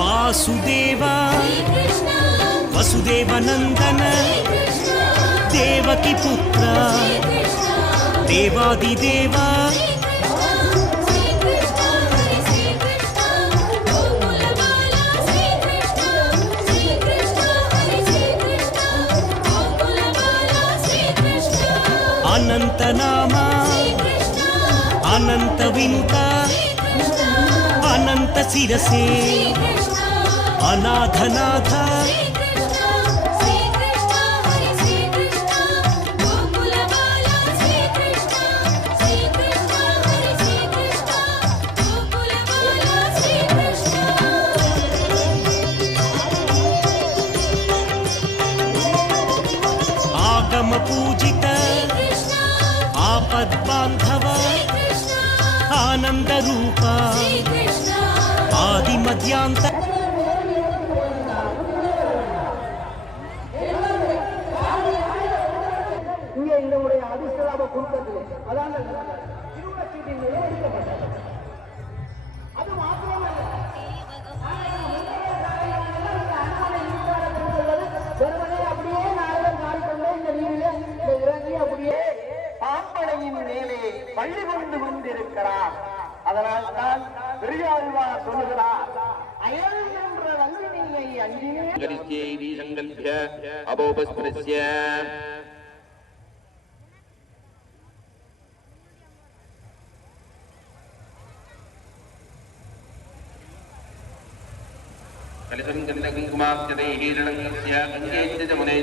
वासुदेव वसुदेवनंदन देवकी पुत्र देवादिदेवा अनंत नामा अनंत विनुता अनंत शिरसे अनाथनाथ आगम पूजित आपद बांधव आनंद रूपा आदि मध्यांत பள்ளி கொண்டு கொண்டிருக்கிறார். அதனால் தான் பெரியாழ்வார் சொல்லுகிறார், அயல் என்ற வங்கினியை அஞ்சினே கலிதம் கலித குங்குமாப்ஜதை ஹீரணங்கஸ்ய கங்கேச்ச ஜமுனே